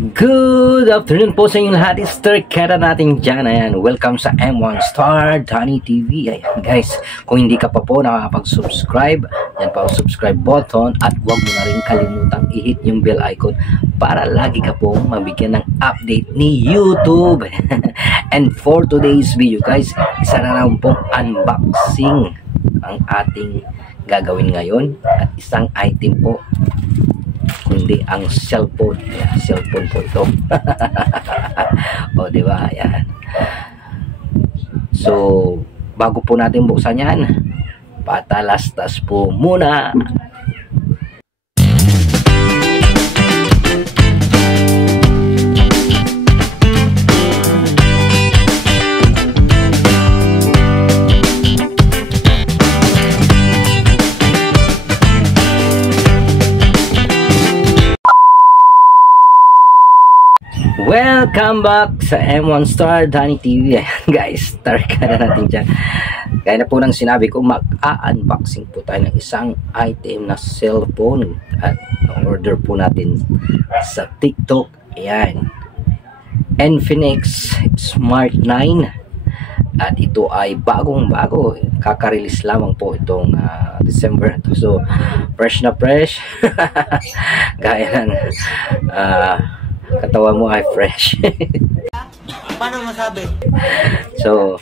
Good afternoon po sa inyong lahat. Starkada natin dyan. Ayan, welcome sa M1 Star Donnie TV. Ayan guys, kung hindi ka pa po nakakapag-subscribe, yan pa ang subscribe button at huwag mo na rin kalimutang i-hit yung bell icon para lagi ka po mabigyan ng update ni YouTube. And for today's video guys, isa na lang pong unboxing ang ating gagawin ngayon at isang item po, kundi ang cellphone. Ayan, cellphone po ito. O diba, ayan. So bago po natin buksan yan, patalastas po muna. Welcome back sa M1 Star Donnie TV. Ayan guys, start ka na natin dyan. Kaya na po nang sinabi ko, mag-unboxing po tayo ng isang item na cellphone at order po natin sa TikTok. Ayan, Infinix Smart 9 at ito ay bagong-bago, kaka-release lamang po itong December. So fresh na fresh. Gaya ng katawan mo ay fresh. Paano masabi? So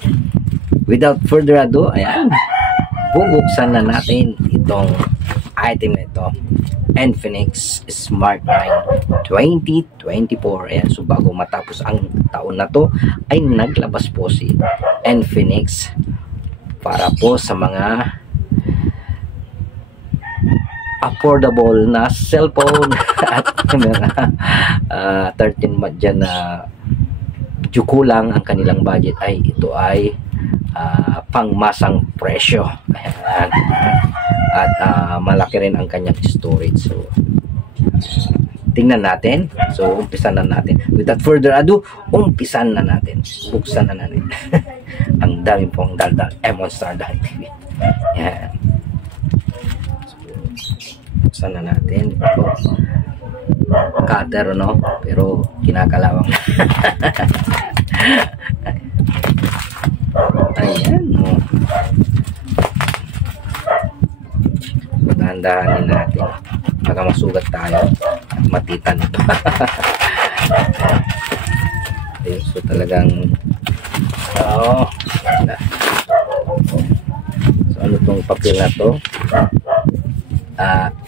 without further ado, ayan, bubuksan na natin itong item na ito, Infinix Smart 9 2024. Ayan, so bago matapos ang taon na to ay naglabas po si Infinix para po sa mga affordable na cellphone at mga 13 month dyan na kulang ang kanilang budget, ay ito ay pangmasang presyo. Ayan. At malaki rin ang kanyang storage. So tingnan natin. So umpisan na natin. Without further ado, umpisan na natin. Buksan na natin. Ang dami pong daldal M1 Star Donnie TV. Ayan. Buksan na natin ito. Cutter, no? Pero kinakalawang. Ayan, no? Dahan-dahanin natin. Baka masugat tayo at matitan. Ayun, so talagang so ano tong papel na to?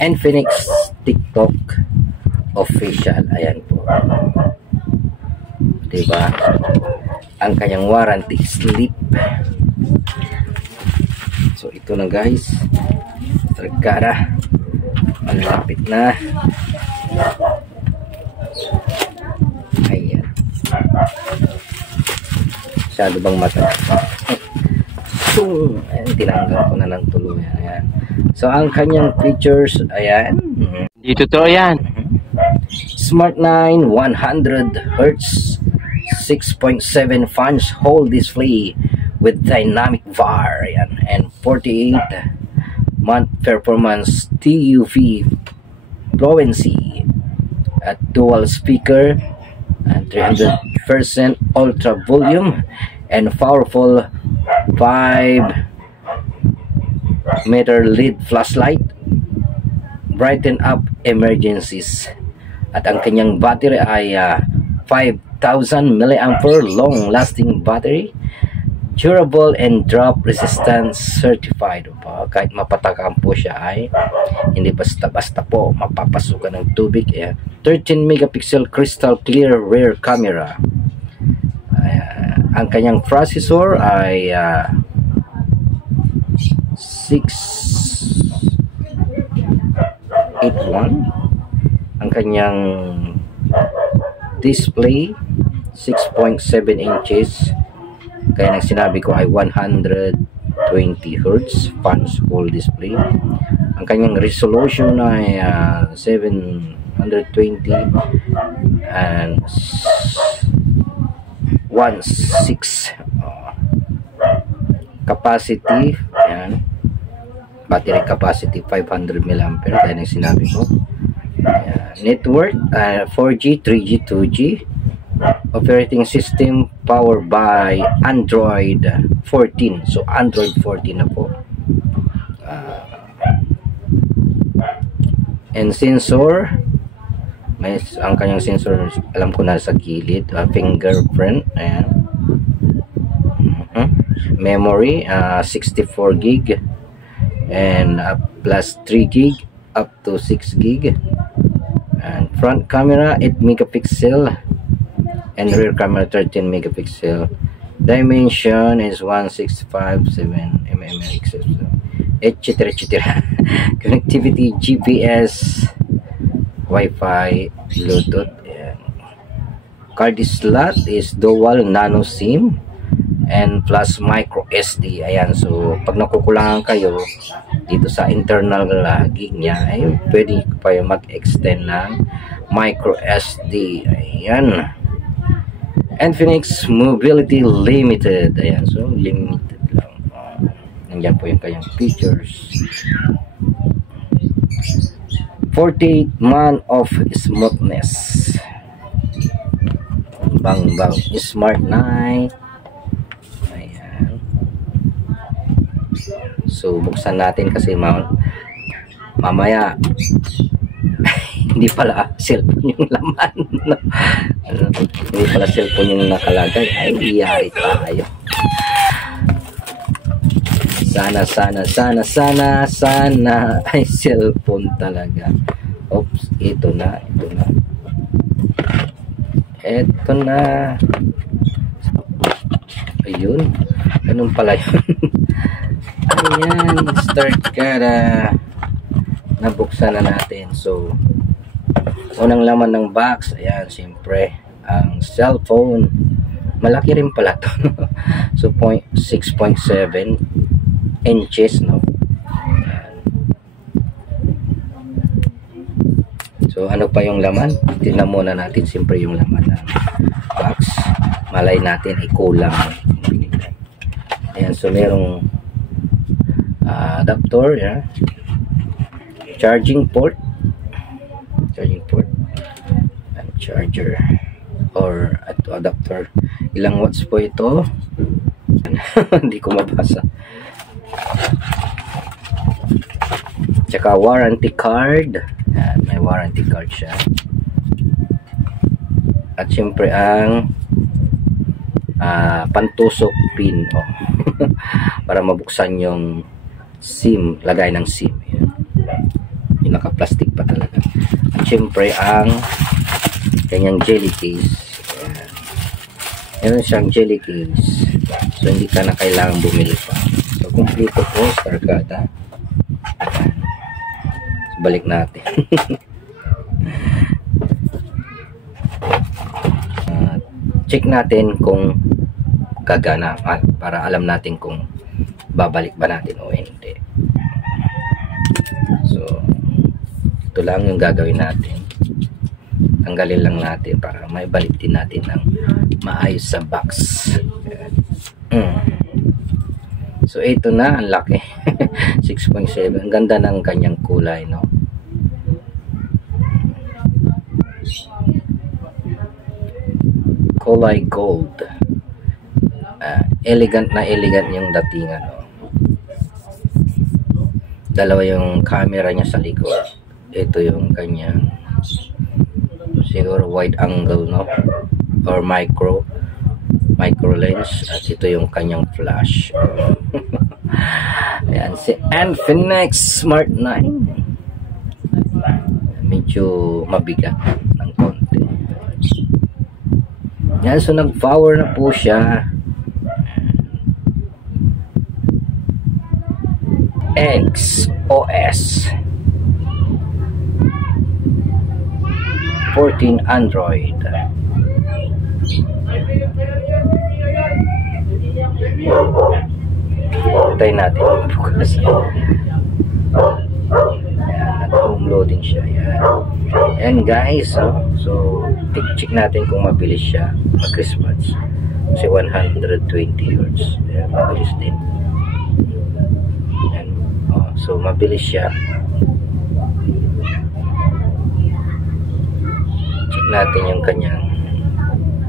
Infinix TikTok official. Ayan po, diba, ang kanyang warranty slip. So ito na guys, targada, malapit na. Ayan, masyado bang mata? So ayan, tinanggal ko na ng tuluyan. Ayan. So ang kanyang features, ayan, dito to. Ayan, Smart 9 100 Hz 6.7 fans whole display with dynamic VAR, ayan, and 48-month performance TUV fluency at dual speaker and 300% ultra volume and powerful 5-meter LED flashlight, brighten up emergencies. At ang kanyang battery ay 5,000 mAh long lasting battery, durable and drop resistant certified. Kahit mapatakan po siya ay hindi basta-basta po mapapasukan ng tubig. 13 megapixel crystal clear rear camera. Ang kanyang processor ay 681. Ang kanyang display 6.7 inches. Kaya nang sinabi ko ay 120 Hz fans whole display. Ang kanyang resolution ay 720 and 1.6 capacity. Ayan, battery capacity 500 mAh. Kaya nang sinabi ko Network 4G, 3G, 2G. Operating system powered by Android 14. So Android 14 na po. And sensor, may ang kanyang sensor, alam ko na sa gilid, fingerprint. Ayan. Memory 64 gig and plus 3 gig up to 6 gig. And front camera 8 megapixel and rear camera 13 megapixel. Dimension is 1657 mm, etc. Connectivity GPS, Wi-Fi, Bluetooth. Ayan. Card slot is dual nano SIM and plus micro SD. Ayan, so pag nakukulangan kayo dito sa internal gig niya, ay pwede pa yung mag-extend ng micro SD. Ayan. Infinix Mobility Limited. Ayan, so limited lang. Nandiyan po yung kanyang features. 48 man of smoothness. Bang bang. Smart 9. Ayan. So buksan natin kasi mamaya hindi pala cellphone yung laman. Hindi pala cellphone yung nakalagay. Ay, iyari tayo. Sana ay cellphone talaga. Oops, ito na. Ayun. Ganun pala yun. Ayan, start kada. Nabuksan na natin. So unang laman ng box, ayan, siyempre ang cellphone. Malaki rin pala to. So 6.7 inches, no? Ayan. So ano pa yung laman? Tingnan muna natin siyempre yung laman ng box. Malay natin ay kulang. Ayan, so merong adapter, yeah. Charging port and charger or adapter. Ilang watts po ito? Hindi ko mabasa. Tsaka warranty card. Yan, may warranty card siya. At syempre ang pantusok pin, para mabuksan yung SIM, lagay ng SIM. Yan. Yung naka-plastic pa talaga. At syempre ang kanyang jelly case. Ayan siyang jelly case. So hindi ka na kailangan bumili pa. So kumpleto po, Starcada. So, balik natin. Check natin kung gagana, para alam natin kung babalik ba natin o hindi. So ito lang yung gagawin natin. Tanggalin lang natin para may balik din natin ng maayos sa box. So ito na, ang laki. 6.7. Ang ganda ng kanyang kulay, no? Kulay gold. Elegant na elegant yung datingan, no? Dalawa yung camera niya sa likod. Ito yung kanyang siguro wide angle, no, or micro lens, at ito yung kanyang flash. Ayan, si Infinix Smart 9. Medyo mabigat ng konti. Yan, so nag-power na po siya. XOS 14 Android. Tayo natin bukas. Nag-home loading siya. Yan guys, so check natin kung mabilis siya mag-response. Kasi 120 Hz. Mabilis din. So mabilis siya. natin yung kanyang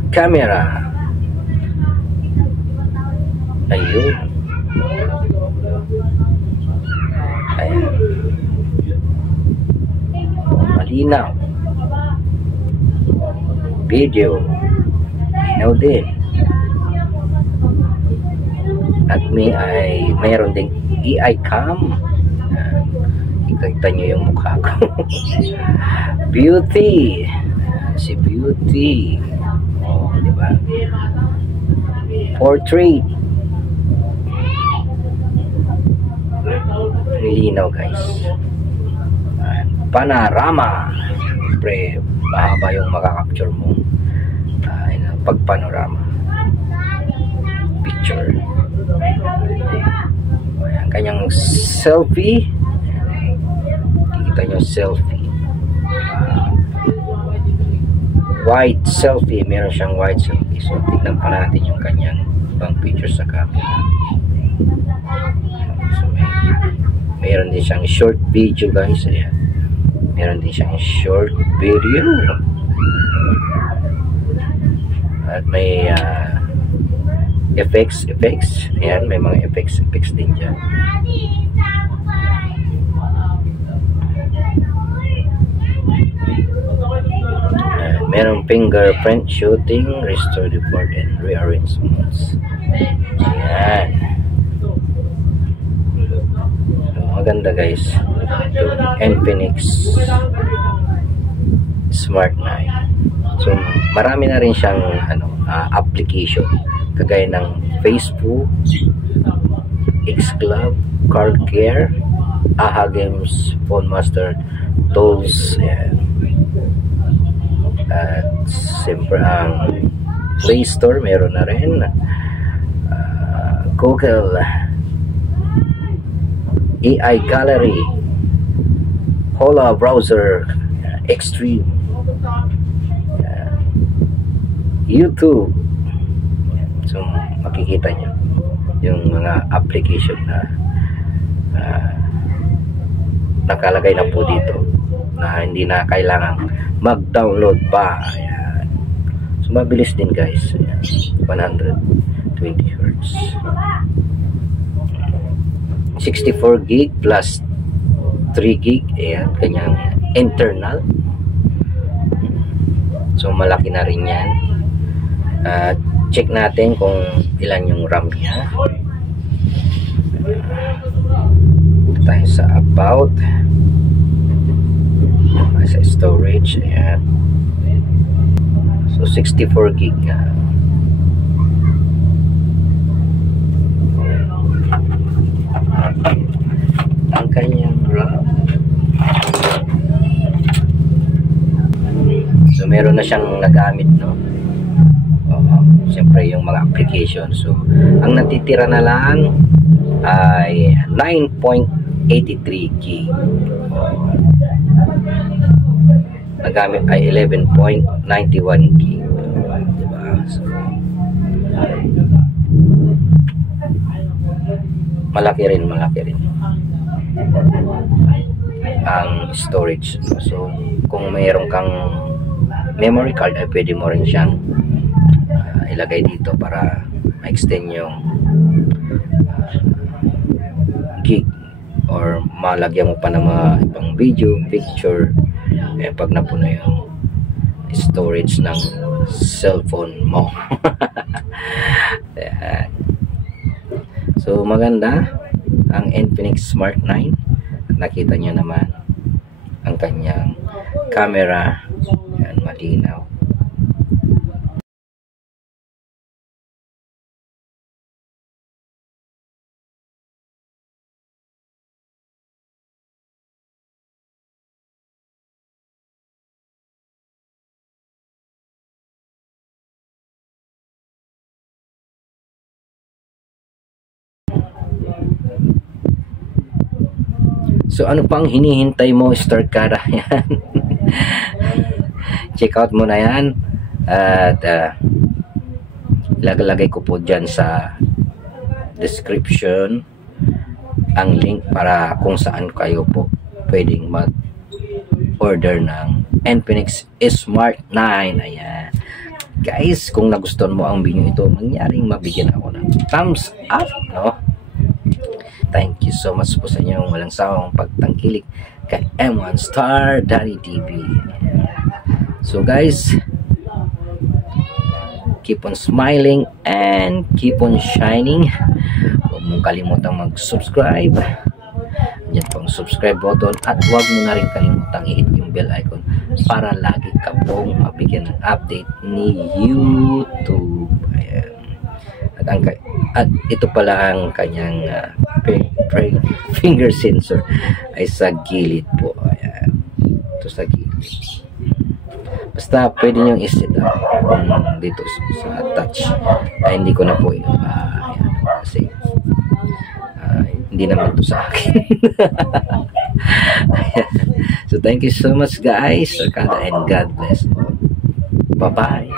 camera. Ayun. Ayan. Malinaw. Video. Malinaw din. At mayroon ding AI cam. Kita nyo yung mukha ko. Beauty. Si Beauty. Oh, diba? Portrait. Malinaw, guys. Panorama. Siyempre, mahaba yung makakapture mo. Pag panorama. Picture. Ayan, kanyang selfie. Kita nyo selfie. Wide selfie. Meron siyang wide selfie. So, tignan pa natin yung kanyang ibang picture sa camera. So, meron din siyang short video, guys. Ayan. Meron din siyang short video. At may effects. Ayan, may mga effects din dyan. Merong fingerprint shooting, restore the board and rearrange modes. Ayan. So, maganda, guys. Infinix Smart 9. So, marami na rin siyang application. Kagaya ng Facebook, Xclub, Car Care, AHA Games, Phone Master, Tools, ayan. At siyempre ang Play Store meron na rin, Google, AI Gallery, Hola Browser, Extreme, YouTube. So makikita nyo yung mga application na nakalagay na po dito na hindi na kailangang mag-download pa. Ayan. So mabilis din, guys. Ayan. 120 Hz, 64 gig plus 3 gig. Ayan, kanyang internal. So malaki na rin yan. Check natin kung ilan yung RAM niya. Tayo sa about, sa storage. Ayan. So 64 gig nga. Ang kanyang RAM. So meron na siyang nagamit, no? Siyempre yung mga application. So ang natitira na lang ay 9.83 gig. Nagamit ay 11.91 gig. Diba? So, malaki rin ang storage. So kung mayroon kang memory card ay pwede mo rin siyang ilagay dito para ma-extend yung gig, or malagyan mo pa ng mga ibang video, picture, pag napuno yung storage ng cellphone mo. So maganda ang Infinix Smart 9. At nakita nyo naman ang kanyang camera. Yan, malinaw. So ano pang hinihintay mo, Star Cara? Yan. Check out mo na yan. At ilalagay ko po dyan sa description ang link para kung saan kayo po pwedeng mag-order ng Infinix Smart 9. Ayan. Guys, kung nagustuhan mo ang video ito, mangyaring mabigyan ako ng thumbs up, no? Thank you so much po sa inyong walang sawang pagtangkilik kay M1 Star Danny TV. So guys, keep on smiling and keep on shining. Huwag mong kalimutang mag-subscribe. Diyan po ang subscribe button at huwag mo na rin kalimutang i-hit yung bell icon para lagi ka pong mabigyan ng update ni YouTube. Ayan. At ito pala ang kanyang finger sensor ay sa gilid po. Ayan. Ito sa gilid. Basta pwede nyo i-set up dito sa touch. Ay hindi ko na po ayan, kasi hindi naman to sa akin. So thank you so much guys, and God bless. Bye bye.